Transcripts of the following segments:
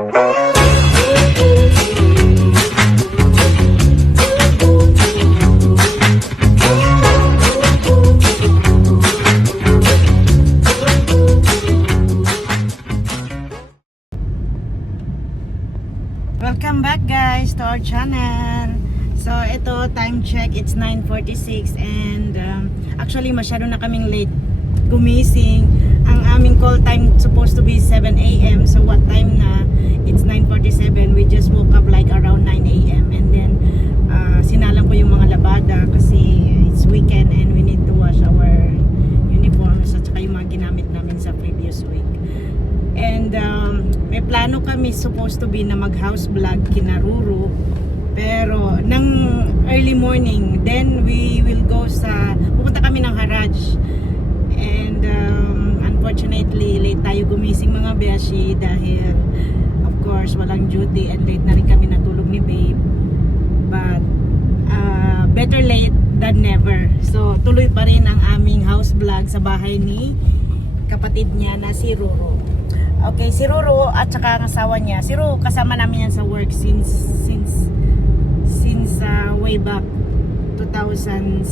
Welcome back guys to our channel. So ito, time check, it's 9:46 and actually masyado na kaming late gumising. Ang aming call time supposed to be 7 AM. So what time na? It's 9:47. We just woke up like around 9 AM and then sinalang ko yung mga labada kasi it's weekend and we need to wash our uniforms at saka yung mga ginamit namin sa previous week. And may plano kami supposed to be na mag house vlog kina Ruru, pero ng early morning then we will go sa pupunta kami ng Haraj and unfortunately late tayo gumising mga beshi dahil of course walang duty and late na rin kami natulog ni babe, but better late than never. So tuloy pa rin ang aming house vlog sa bahay ni kapatid niya na si Ruru. Okay, si Ruru at saka ang asawa niya. Si Ruru kasama namin yan sa work since way back 2016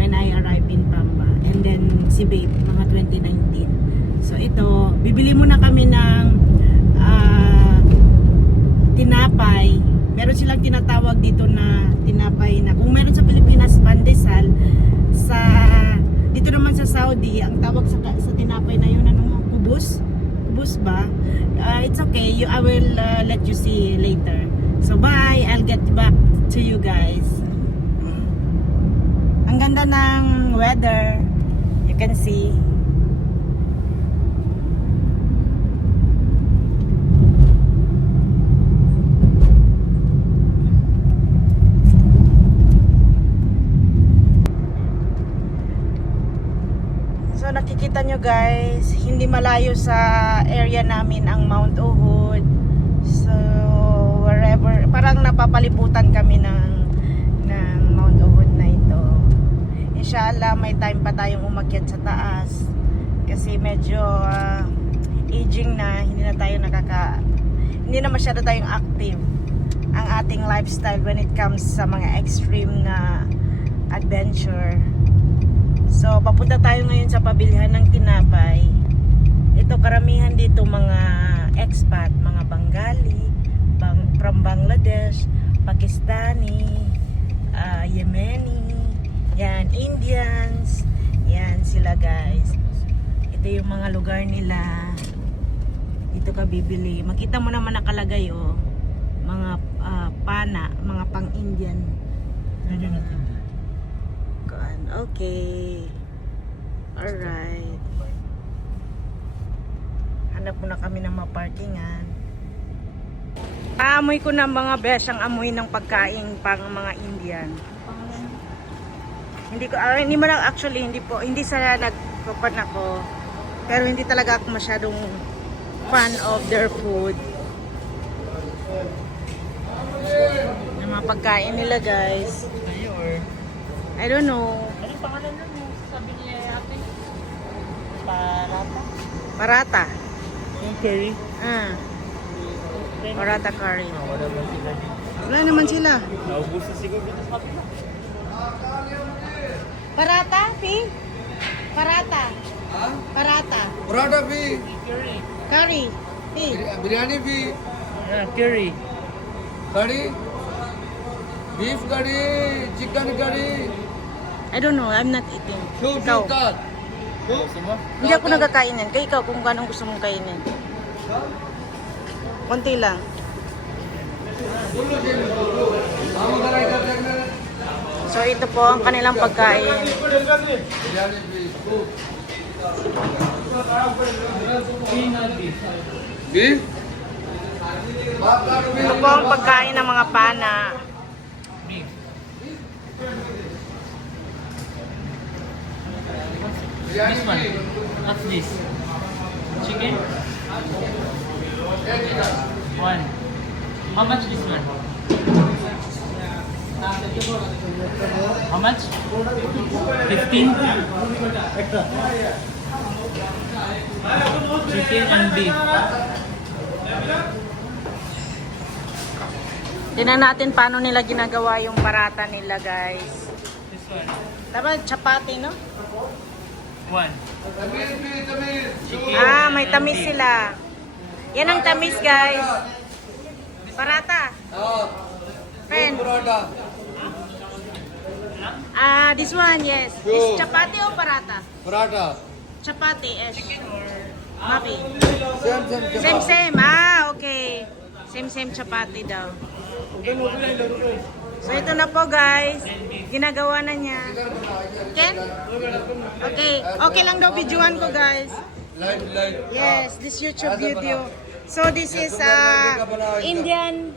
when I arrived in Pamba. And then si Babe mga 2019. So ito, bibili muna kami ng tinapay. Meron silang tinatawag dito na tinapay na kung meron sa Pilipinas pandesal, sa dito naman sa Saudi ang tawag sa tinapay na yun ano, kubus ba? It's okay. I will let you see later. So bye. I'll get back to you guys. Ang ganda ng weather. You can see. So nakikita nyo guys, hindi malayo sa area namin ang Mount Uhud. So wherever, parang napapaliputan kami ng Mount Uhud na ito. Inshallah may time pa tayong umakyat sa taas kasi medyo aging na, hindi na masyado tayong active ang ating lifestyle when it comes sa mga extreme na adventure. So, papunta tayo ngayon sa pabilihan ng tinapay. Ito, karamihan dito mga expat, mga Bengali, from Bangladesh, Pakistani, Yemeni, yan, Indians, yan sila guys. Ito yung mga lugar nila. Dito ka bibili. Makita mo naman nakalagay oh, mga pana, mga pang-Indian. Okay. Alright. Hanap muna kami ng maparkingan. Aamoy ko na mga besh ang amoy ng pagkain pang mga Indian. Hindi mo lang actually, hindi sa nagpupan ako. Pero hindi talaga ako masyadong fan of their food. Yung mga pagkain nila guys. I don't know. Anong pangalan nun yung sabi niya ate? Parata? Parata. Yung curry? Parata curry. Wala naman sila. Wala naman sila. Naubos na siguro dito sa kapila. Parata, Fi? Parata. Ha? Parata. Paratha fi, Curry. Curry. Fi. biryani fi, Curry. curry, beef curry, chicken curry, I don't know, I'm not eating. soup Ikaw. tat. Gusto mo? Hindi ako nagkakain yan. Kaya ikaw kung anong gusto mong kainin. Konti lang. So ito po ang kanilang pagkain. Biryani fi, soup. Beef? Ito po ang pagkain ng mga pana. This one. What's this? Chicken? One. How much this one? How much? 15? Chicken and beef. Tingnan natin paano nila ginagawa yung parata nila, guys. This one. Dapat chapati, no? 1. Tamil, B, Tamil. Chicken. Ah, may and tamis beef. sila. Yan ang tamis, guys. Parata. Friend. Paratha. Ah, this one, yes. Is chapati o parata? Paratha. Chapati, yes. Mapi. Same. Same, same. Ah, okay. Same chapati daw. So, ito na po, guys. Ginagawa na niya. Ken? Okay. Okay lang daw videoan ko, guys. Light. Yes, this YouTube video. So, this is Indian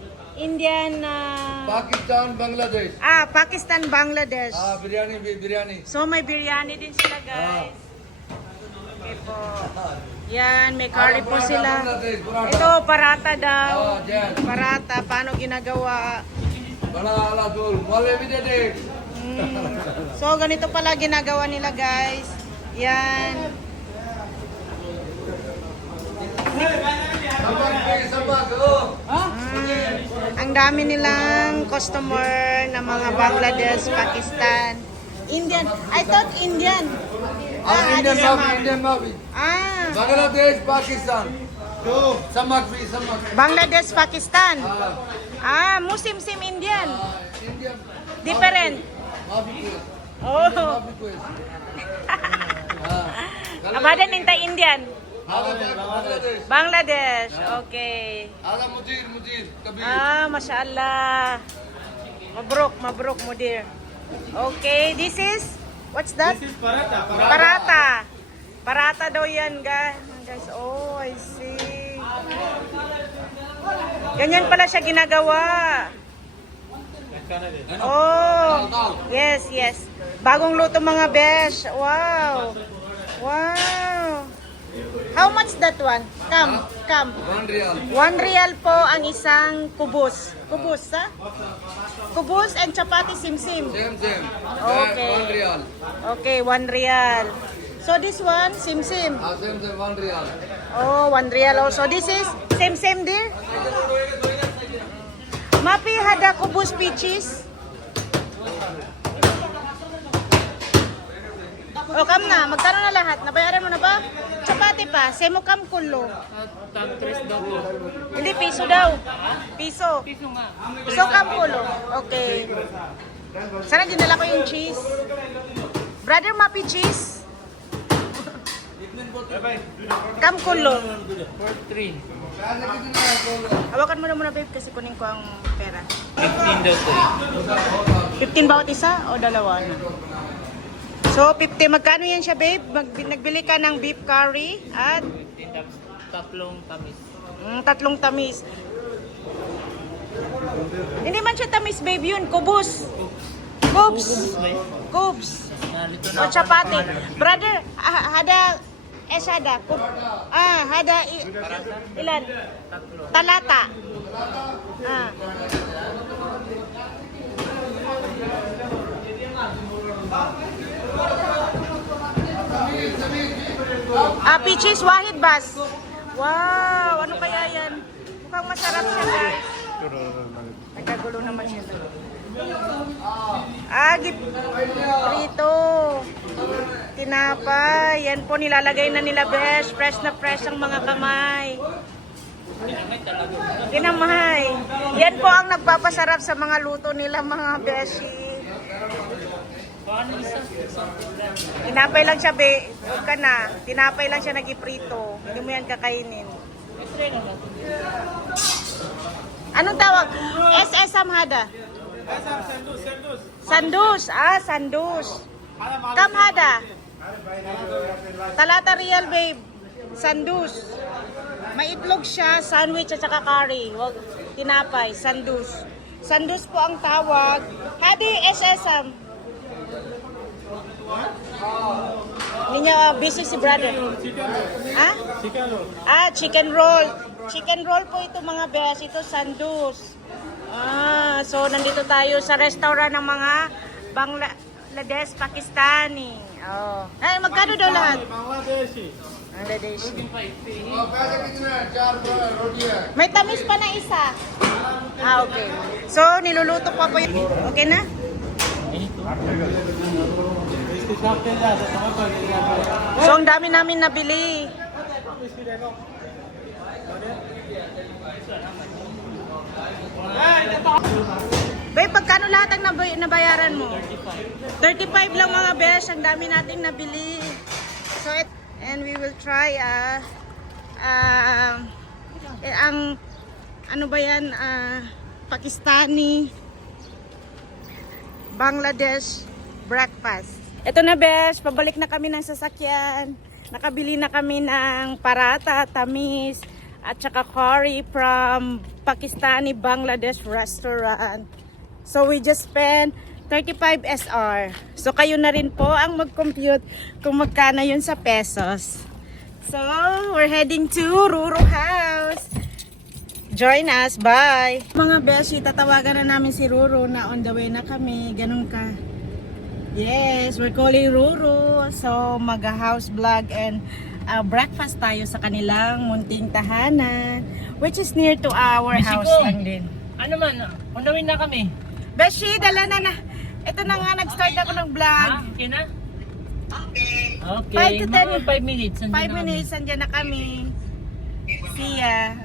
Pakistan, Bangladesh. Pakistan, Bangladesh. Biryani. So, may biryani din sila, guys. Okay po. Yan, may curry po sila. Ito, parata daw. Parata, paano ginagawa? Bala ala dul. Male bidede. So, ganito pala ginagawa nila, guys. Yan. Sabag. Ang dami nilang customer na mga Bangladesh, Pakistan, Indian. I thought Indian. Indian Mavi. Bangladesh, Pakistan. Samak. Bangladesh, Pakistan. Muslim Indian. Indian. Different. Mavi. Oh. Abadan ninta Indian. Bangladesh. Bangladesh. Okay. Ala Mujir. Kabir. Mashallah. Mabruk mudir. Okay, this is what's that? This is paratha. Parata. Parata daw yan, guys. Oh, I see. Ganyan pala siya ginagawa. Oh, yes. Bagong luto mga besh. Wow. How much that one? Come. 1 real. 1 real po ang isang kubus. Kubus, ha? Kubus and chapati simsim. Same. Okay. 1 real. Okay, 1 real. So this one, simsim. Same 1 real. Oh, 1 real also. This is same dear. Mapi hada kubus peaches. O, kam na. Magkano na lahat? Nabayaran mo na ba? Chapati pa. Semo kam kulo. Tag 3 daw po. Hindi, piso daw. Piso. Piso nga. So, kam kulo. Okay. Sana dinala ko yung cheese. Brother, mapi cheese. Kam kulo. For 3. Hawakan mo na muna, babe, kasi kunin ko ang pera. 15 daw po. 15 bawat isa o dalawa na? So, 50. Magkano yan siya, babe? Nagbili ka ng beef curry at 15 tapos tatlong tamis. tatlong tamis. Hindi man siya tamis, babe, yun. Kubus. Kubs. Nalito O na. chapati. Brother, hada hada. Hada ilan? Tatlo. Talata. Peaches wahid bas. Wow, ano kaya yan? Mukhang masarap siya, guys. Nagkagulo naman siya. Prito. Tinapay. Yan po, nilalagay na nila, besh. Fresh na fresh ang mga kamay. Kinamay. Yan po ang nagpapasarap sa mga luto nila, mga beshi. Paano isa? Tinapay lang siya, be. Huwag ka na. Tinapay lang siya nagiprito. Hindi mo yan kakainin. Try naman. Anong tawag? SS Hada. Sandus. Sandus. Kam Hada. Talata real, babe. Sandus. May itlog siya, sandwich at saka curry. Wag tinapay, sandus. Sandus po ang tawag. Hadi SSM. Hindi niya busy si brother. Ha? Chicken roll. Chicken roll po ito mga bes. Ito sandus. So nandito tayo sa restaurant ng mga Bangladesh, Pakistani. Magkano daw lahat? Bangladesh. पैसे कितने हैं 4 रोटी है May tamis pa na isa. Ah, okay. So, niluluto pa po yun. Okay na? So, ang dami namin nabili. Bay, pagkano lahat ang nabayaran mo? 35 lang mga besh. Ang dami nating nabili. So, and we will try ang ano ba yan, Pakistani Bangladesh breakfast. Ito na besh, pabalik na kami ng sasakyan. Nakabili na kami ng parata, tamis, at saka curry from Pakistani Bangladesh restaurant. So we just spent 35 SR. So kayo na rin po ang mag-compute kung magkano yun sa pesos. So we're heading to Ruru House. Join us, bye! Mga beshi, tatawagan na namin si Ruru na on the way na kami. Ganun ka. Yes, we're calling Ruru. So mag-house vlog and breakfast tayo sa kanilang munting tahanan, which is near to our Mexico. house lang din. Ano man, unawin na kami. Beshi, dala na na. Ito na nga, nag-start ako ng vlog. Ha? Okay na? Okay. 5 to 10. Mga 5 minutes. 5 minutes, andyan na kami. See ya.